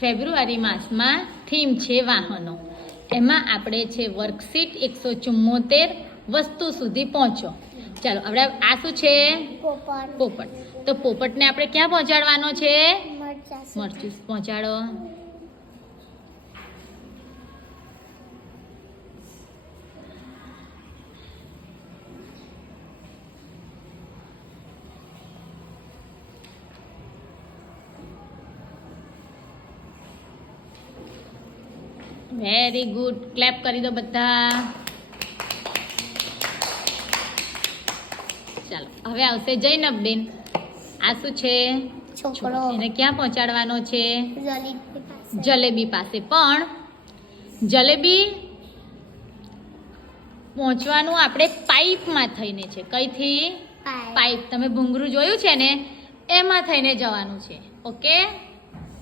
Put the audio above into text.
ફેબ્રુઆરી માસમાં થીમ છે વાહનો. એમાં આપણે છે વર્કશીટ 174 વસ્તુ સુધી પહોંચો. ચાલો આપણે આ શું છે? પોપટ. તો પોપટને આપણે ક્યાં પહોંચાડવાનો છે? મરચું પહોંચાડો. Very good. ક્લેપ કરી દો બધા. ચાલો હવે આવશે જૈનબબેન. આ શું છે? છોકરો. એને ક્યાં પહોંચાડવાનો છે? જલેબી પાસે. પણ જલેબી પહોંચવાનું આપણે પાઇપમાં થઈને છે. કઈથી? પાઇપ. તમે ભૂંગળું જોયું છે ને, એમાં થઈને જવાનું છે. ઓકે.